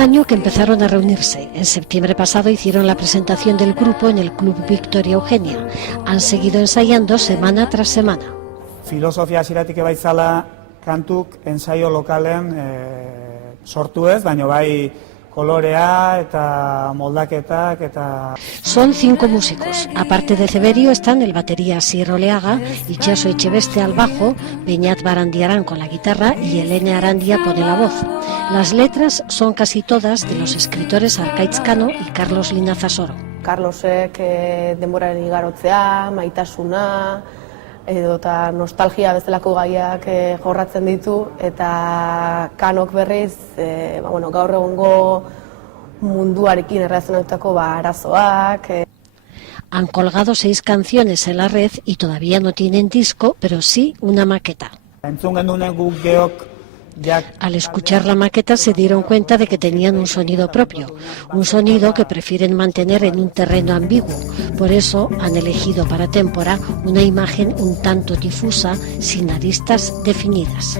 año que empezaron a reunirse. En septiembre pasado hicieron la presentación del grupo en el Club Victoria Eugenia. Han seguido ensayando semana tras semana. Filosofia hasieratik ebaitzala kantuk ensaio lokalen sortu ez, baina bai kolorea eta moldaketak eta... Son 5 músicos. Aparte de Ceberio están el batería Asier Oleaga, Itxaso Echeveste al bajo, Beñat Barandiarán con la guitarra y Elena Arandia pone la voz. Las letras son casi todas de los escritores Arkaitz Cano y Carlos Linazasoro. Carlosek denboraren igarotzea, maitasuna, edota nostalgia bezalako gaiak jorratzen ditu, eta Kanok berriz gaur egungo munduarekin erlazionatutako arazoak. Han colgado 6 canciones en la red y todavía no tienen disco, pero sí una maqueta. Entzun gendunen guk geok Al escuchar la maqueta se dieron cuenta de que tenían un sonido propio, un sonido que prefieren mantener en un terreno ambiguo. Por eso han elegido para Témpora una imagen un tanto difusa, sin aristas definidas.